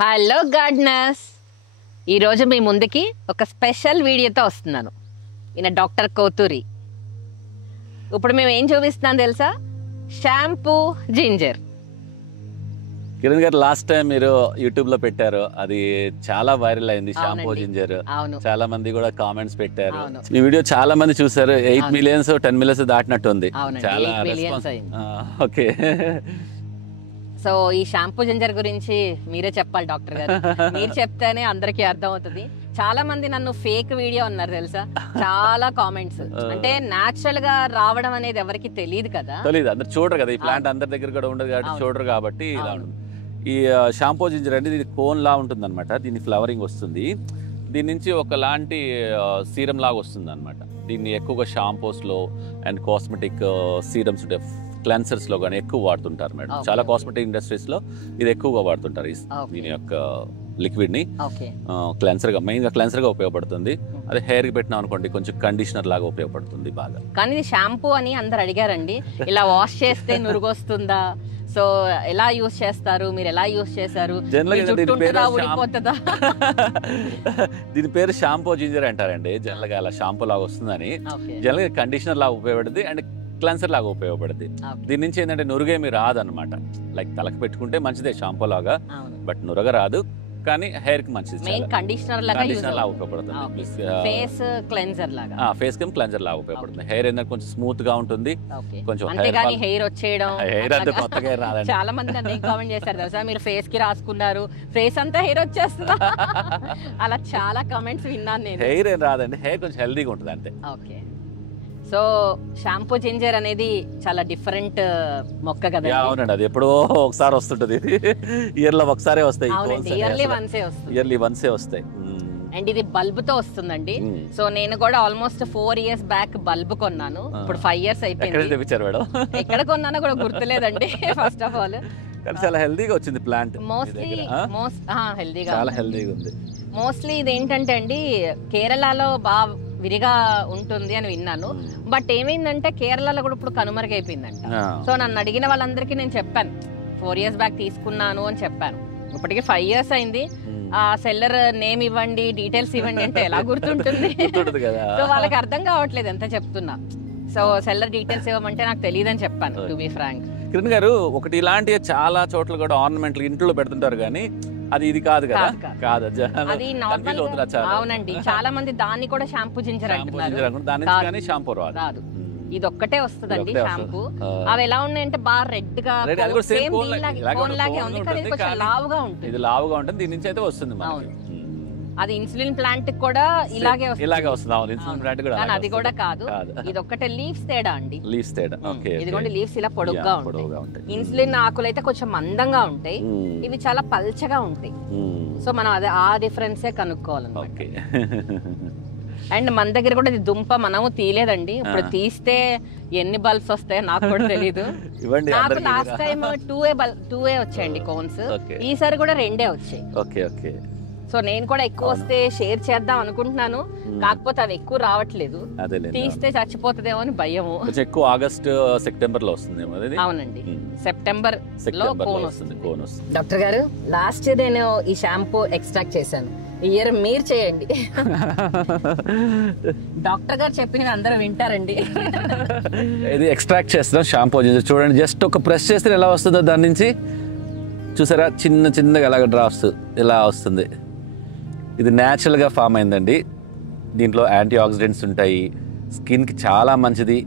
Hello gardeners, ఈరోజు మీ ముందుకి ఒక స్పెషల్ వీడియోతో వస్తున్నాను. ఈయన డాక్టర్ కోతూరి. ఇప్పుడు మేము ఏం చూపిస్తున్నాం తెలుసా? Shampoo ginger. కిరణ్ గారు, లాస్ట్ టైం మీరు యూట్యూబ్ లో పెట్టారు, అది చాలా వైరల్ అయింది. షాంపూ జింజర్ చాలా మంది కూడా కామెంట్స్ పెట్టారు. మీ వీడియో చాలా మంది చూసారు. 8 మిలియన్స్ 10 మిలియన్స్ దాటినట్టు ఉంది. చాలా రెస్పాన్స్. ఓకే, సో ఈ షాంపూ జింజర్ గురించి మీరే చెప్పాలి డాక్టర్ గారు. మీరు చెప్తేనే అందరికీ అర్థం అవుతుంది. చాలా మంది నన్ను ఫేక్ వీడియో అన్నారు తెలుసా, చాలా కామెంట్స్. అంటే నాచురల్ గా రావడం అనేది ఎవరికి తెలియదు కదా, తెలియదు, అందరు చూడరు కదా. ఈ ప్లాంట్ అందరి దగ్గర కూడా ఉండదు కాబట్టి చూడరు కాబట్టి ఇలా ఉంటుంది. ఈ షాంపూ జింజర్ అంటే ఇది కోన్ లా ఉంటుంది అనమాట. దీని ఫ్లవరింగ్ వస్తుంది, దీని నుంచి ఒకలాంటి సీరం లాగా వస్తుంది అనమాట. దీన్ని ఎక్కువగా షాంపూస్ లో అండ్ కాస్మెటిక్ సీరమ్స్ క్లెన్సర్స్ లో కానీ ఎక్కువ వాడుతుంటారు మేడం. చాలా కాస్మెటిక్ ఇండస్ట్రీస్ లో ఇది ఎక్కువగా వాడుతుంటారు. దీని యొక్క లిక్విడ్ ని క్లెన్సర్ గా, మెయిన్ గా క్లెన్సర్ గా ఉపయోగపడుతుంది. అదే హెయిర్ కి పెట్టినా అనుకోండి, కొంచెం కండిషనర్ లాగా ఉపయోగపడుతుంది బాగా. కానీ ఇది షాంపూ అని అందరు అడిగారండి. ఇలా వాష్ చేస్తే నురుగొస్తుందా? సో ఎలా యూస్ చేస్తారు, మీరు ఎలా యూస్ చేశారు, ఊడిపోతుందా? దీని పేరు షాంపూ జింజర్ అంటారండి. జనరల్ గా అలా షాంపూ లాగా వస్తుందని. జనరల్ గా కండిషనర్ లాగా ఉపయోగపడుతుంది అండ్ క్లెన్సర్ లాగా ఉపయోగపడుతుంది. దీని నుంచి ఏంటంటే నురుగేమి రాదనమాట. లైక్ తలకు పెట్టుకుంటే మంచిదే షాంపూ లాగా, బట్ నురగ రాదు. కానీ హెయిర్ కి మంచిది. కండిషనర్ లాగా ఉపయోగపడుతుంది. ఫేస్ క్లెన్జర్ లాగా, ఫేస్ క్రీమ్ క్లెన్జర్ లాగా ఉపయోగపడుతుంది. హెయిర్ ఏంటంటే కొంచెం స్మూత్ గా ఉంటుంది. కొంచెం హెయిర్ వచ్చేయడం, హెయిర్ అంతా కొత్తగా రాదండి. చాలా మంది నన్ను కామెంట్ చేశారు తెలుసా, మీరు ఫేస్ కి రాసుకున్నారు, ఫేస్ అంతా హెయిర్ వచ్చేస్తుందా? అలా చాలా కామెంట్స్ విన్నాను నేను. హెయిర్ ఏం రాదండి, హెయిర్ కొంచెం హెల్దీగా ఉంటుంది అంతే. ఓకే, సో షాంపూ జింజర్ అనేది చాలా డిఫరెంట్ మొక్క కదా. అవునండి, అది ఎప్పుడో ఒకసారి వస్తుంటది. ఇయర్ లో ఒకసారే వస్తాయి, ఇయర్లీ వన్సే వస్తాయి. అండ్ ఇది బల్బ్ తో వస్తుందండి. సో నేను కూడా ఆల్మోస్ట్ 4 years బ్యాక్ బల్బ్ కొన్నాను. ఇప్పుడు 5 years అయిపోయింది. ఎక్కడ కొన్నానో కూడా గుర్తులేదండి. ఫస్ట్ ఆఫ్ ఆల్ చాలా హెల్దీగా వచ్చింది ప్లాంట్. చాలా హెల్దీగా ఉంది. మోస్ట్లీ ఇది ఏంటంటే అండి, కేరళలో బాగా విరిగా ఉంటుంది అని విన్నాను. బట్ ఏమైందంటే కేరళలో కూడా ఇప్పుడు కనుమరుగైపోయిందంట. సో నన్ను అడిగిన వాళ్ళందరికీ నేను చెప్పాను, 4 years బ్యాక్ తీసుకున్నాను అని చెప్పాను. ఇప్పటికి 5 years అయింది. ఆ సెల్లర్ నేమ్ ఇవ్వండి, డీటెయిల్స్ ఇవ్వండి అంటే ఎలా గుర్తుంటుంది? సో వాళ్ళకి అర్థం కావట్లేదు ఎంత చెప్తున్నా. సో సెల్లర్ డీటెయిల్స్ ఇవ్వమంటే నాకు తెలియదు అని చెప్పాను, టు బి ఫ్రాంక్. కిరణ్ గారు, ఒకటి ఇలాంటి చాలా చోట్ల కూడా ఆర్నమెంట్లు ఇంట్లో పెడుతుంటారు, కానీ అది ఇది కాదు కదా. కాదు, అది నార్మల్. అవునండి, చాలా మంది దాన్ని కూడా షాంపూ జింజర్ అంటున్నారు. దాని షాంపూ రాదు, ఇది ఒక్కటే వస్తుందండి షాంపూ. అవి ఎలా ఉన్నాయంటే బాగా రెడ్ గా, లావుగా ఉంటుంది. ఇది లావుగా ఉంటుంది, దీని నుంచి అయితే వస్తుంది. అది ఇన్సులిన్ ప్లాంట్ కూడా ఇలాగే వస్తుంది. ఇన్సులిన్ ప్లాంట్ కూడా, అది కూడా కాదు. ఇది ఒక్కటే లీవ్స్ తేడా అండి. లీవ్స్ తేడా. ఇదిగోండి, లీవ్స్ ఇలా పొడుగ్గా ఉంటాయి. ఇన్సులిన్ ఆకులు అయితే కొంచెం మందంగా ఉంటాయి, ఇవి చాలా పల్చగా ఉంటాయి. సో మనం అదే ఆ డిఫరెన్సే కనుక్కోవాలన్నమాట. అండ్ మన దగ్గర కూడా ఇది దుంప మనము తీయలేదండి. ఇప్పుడు తీస్తే ఎన్ని బల్బ్స్ వస్తాయో నాకు కూడా తెలీదు. నాకు లాస్ట్ టైం 2A వచ్చాయండి కోన్స్. ఈసారి కూడా 2 వచ్చాయి. సో నేను కూడా ఎక్కువ వస్తే షేర్ చేద్దాం అనుకుంటున్నాను, కాకపోతే అవి ఎక్కువ రావట్లేదు. తీస్తే చచ్చిపోతుందేమో అని భయము. ఎక్కువ ఆగస్ట్ సెప్టెంబర్ లో వస్తుంది. అవునండి, సెప్టెంబర్ లో కోన్ వస్తుంది. డాక్టర్ గారు, లాస్ట్ ఇయర్ నేను ఈ షాంపూ ఎక్స్ట్రాక్ట్ చేశాను, ఈ ఇయర్ మీరు చేయండి. డాక్టర్ గారు చెప్పిన అందరూ వింటారండి. ఇది ఎక్స్ట్రాక్ట్ చేస్తున్నాం షాంపూ. చూడండి, జస్ట్ ఒక ప్రెస్ చేస్తే ఎలా వస్తుందో దాని నుంచి చూసారా, చిన్నగా అలాగ డ్రాప్స్ ఇలా వస్తుంది. ఇది న్యాచురల్గా ఫామ్ అయిందండి. దీంట్లో యాంటీ ఆక్సిడెంట్స్ ఉంటాయి, స్కిన్కి చాలా మంచిది,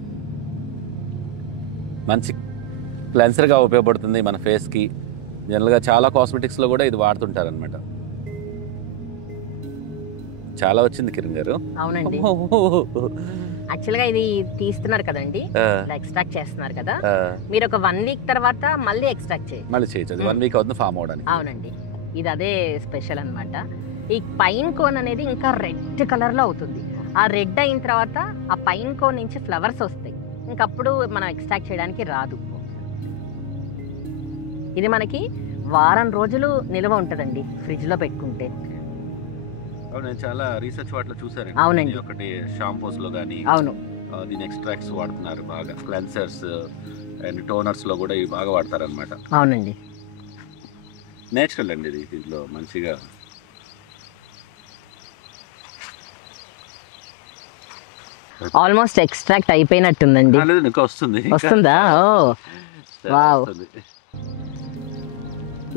మంచి క్లెన్సర్గా ఉపయోగపడుతుంది మన ఫేస్కి. జనరల్గా చాలా కాస్మెటిక్స్లో కూడా ఇది వాడుతుంటారు అనమాట. చాలా వచ్చింది కిరణ్ గారు. అవునండి, యాక్చువల్ గా ఇది తీస్తున్నారు కదండి, ఎక్స్ట్రాక్ట్ చేస్తున్నారు కదా, మీరు ఒక 1 week తర్వాత మళ్ళీ ఎక్స్ట్రాక్ట్ చేయొచ్చు. 1 week అవుతుంది ఫామ్ అవడానికి. అవునండి, ఇది అదే స్పెషల్ అన్నమాట. ఈ పైన్ కోన్ అనేది ఇంకా రెడ్ కలర్ లో అవుతుంది. ఆ రెడ్ అయిన తర్వాత ఆ పైన్ కోన్ నుంచి ఫ్లవర్స్ వస్తాయి, ఇంకప్పుడు మనం ఎక్స్ట్రాక్ట్ చేయడానికి రాదు. ఇది మనకి వారం రోజులు నిల్వ ఉంటుందండి ఫ్రిడ్జ్ లో పెట్టుకుంటే. నేను చాలా రీసెర్చ్ వాటిలో చూసాను. అవునండి, ఒకటి షాంపూస్ లో గానీ దీని ఎక్స్ట్రాక్ట్స్ వాడుతున్నారు బాగా. క్లెన్సర్స్ అండ్ టోనర్స్ లో కూడా ఇవి బాగా వాడతారు అనమాట. అవునండి, నేచురల్ అండి ఇది, దీంట్లో మంచిగా ఆల్మోస్ట్ ఎక్స్ట్రాక్ట్ అయిపోయినట్టుందండి. ఇంకా వస్తుంది. వస్తుందా? ఓ వావ్.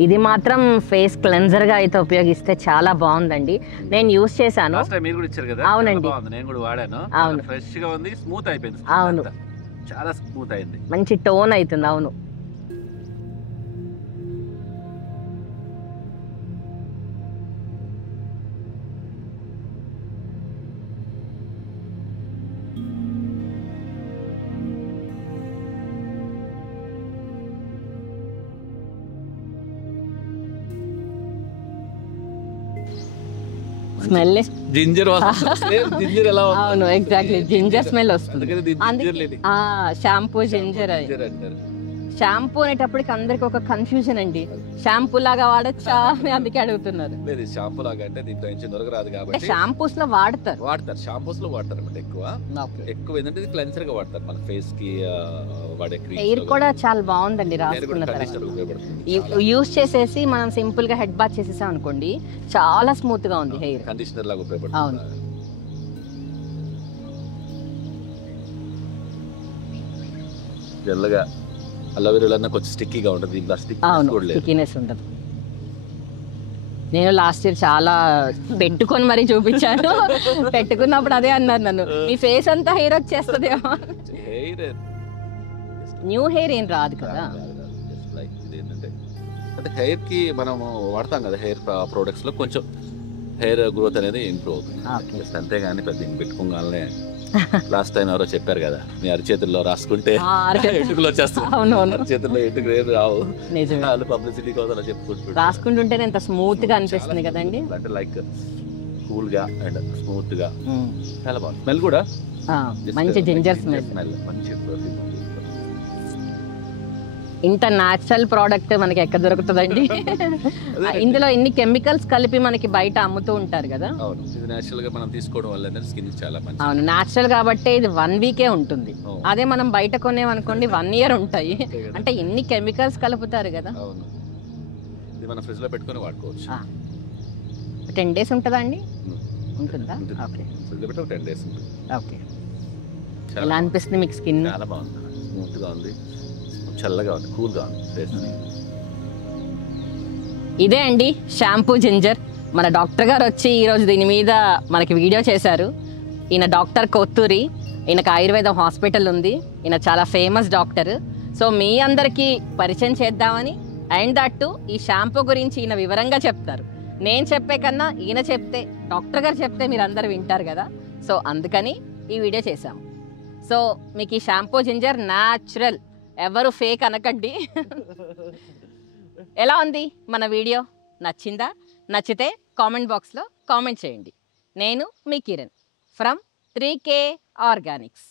ఇది మాత్రం ఫేస్ క్లెన్జర్ గా అయితే ఉపయోగిస్తే చాలా బాగుందండి. నేను యూస్ చేశాను. మీరు కూడా ఇచ్చారు కదా? అవునండి, నేను కూడా వాడాను. అవును, ఫ్రెష్ గా ఉంది, స్మూత్ అయిపోయింది. అవును, చాలా స్మూత్ అయింది, మంచి టోన్ అవుతుంది. అవును. స్మెల్ జింజర్ జింజర్ ఎలా? అవును, ఎగ్జాక్ట్లీ జింజర్ స్మెల్ వస్తుంది. షాంపూ జింజర్ అంటారు. షాంపూ అనేటప్పటికి అందరికి ఒక కన్ఫ్యూజన్ అండి, షాంపూ లాగా వాడచ్చా అని అందుకే అడుగుతున్నారు. లేదు, షాంపూ లాగా అంటే దీంట్లో నుంచి నొరగరాదు కాబట్టి షాంపూస్ లో వాడతారు. షాంపూస్ లో వాడతారు అన్నమాట. ఎక్కువ ఏంటంటే ఇది క్లెన్సర్ గా వాడతారు మన ఫేస్ కి వాడే క్రీమ్. హెయిర్ కూడా చాలా బాగుందండి రాసుకున్న తర్వాత. యూస్ చేసేసి మనం సింపుల్ గా హెడ్ బాత్ చేసేసాం అనుకోండి, చాలా స్మూత్ గా ఉంది హెయిర్. కండిషనర్ లాగా ఉపయోగపడుతుంది. అవును. జల్లగా అలోవెరా కొంచెం స్టిక్కీగా ఉంటుంది. స్టిక్కీనెస్ ఉండదు. నేను లాస్ట్ ఇయర్ చాలా పెట్టుకొని మరీ చూపించాను. పెట్టుకున్నప్పుడు అదే అన్నారు నన్ను, మీ ఫేస్ అంతా హెయిర్ వచ్చేస్తుందేమో. న్యూ హెయిర్ ఏం రాదు కదా. అంటే హెయిర్ కి మనము వాడతాం కదా, హెయిర్ ప్రొడక్ట్స్ లో కొంచెం హెయిర్ గ్రోత్ అనేది ఇంప్రూవ్ అవుతుంది. అంతేగాని పెద్ద పెట్టుకోగానే లాస్ట్ టైం ఎవరో చెప్పారు కదా, మీ అరిచేతుల్లో రాసుకుంటే ఎటుకులు వచ్చేస్తాయి. అరిచేతుల్లో ఎటుకులు ఏం రావు. పబ్లిసిటీ కోసం చెప్పుకుంటుంటే రాసుకుంటుంటే ఎంత స్మూత్ గా అనిపిస్తుంది కదండి. అంటే లైక్ కూల్ గా అండ్ స్మూత్ గా చాలా బాగుంది. స్మెల్ కూడా మంచి జింజర్ స్మెల్. మంచి ఇంత న్యాచురల్ ప్రోడక్ట్ మనకి ఎక్కడ దొరుకుతుందండి? ఇందులో ఎన్ని కెమికల్స్ కలిపి మనకి బయట అమ్ముతూ ఉంటారు కదా. ఇది నేచురల్ గా మనం తీసుకోవడం వల్ల స్కిన్ చాలా మంచిది. అవును, నేచురల్ కాబట్టి ఇది 1 వీకే ఉంటుంది. అదే మనం బయట కొనేమనుకోండి 1 ఇయర్ ఉంటాయి. అంటే ఎన్ని కెమికల్స్ కలుపుతారు కదా. ఇది మనం ఫ్రిడ్జ్ లో పెట్టుకొని వాడుకోవచ్చు. 10 days ఉంటుందా అండి? ఉంటుందా? ఓకే, ఫ్రిడ్జ్ లో పెట్టి 10 days ఉంటుంది. ఓకే. ఎలా అనిపిస్తుంది మీకు స్కిన్? చాలా బాగుంది, స్మూత్ గా ఉంది, చల్లగా ఉంది, కూల్ గా ఉంది. ఇదే అండి షాంపూ జింజర్. మన డాక్టర్ గారు వచ్చి ఈరోజు దీని మీద మనకి వీడియో చేశారు. ఈయన డాక్టర్ కొత్తూరి. ఈయనకు ఆయుర్వేదం హాస్పిటల్ ఉంది. ఈయన చాలా ఫేమస్ డాక్టర్. సో మీ అందరికీ పరిచయం చేద్దామని, అండ్ దట్టు ఈ షాంపూ గురించి ఈయన వివరంగా చెప్తారు. నేను చెప్పే కన్నా ఈయన చెప్తే, డాక్టర్ గారు చెప్తే మీరు అందరు వింటారు కదా. సో అందుకని ఈ వీడియో చేశాము. సో మీకు ఈ షాంపూ జింజర్ న్యాచురల్, ఎవరు ఫేక్ అనకండి. ఎలా ఉంది మన వీడియో? నచ్చిందా? నచ్చితే కామెంట్ బాక్స్లో కామెంట్ చేయండి. నేను మీ కిరణ్ ఫ్రమ్ 3K ఆర్గానిక్స్.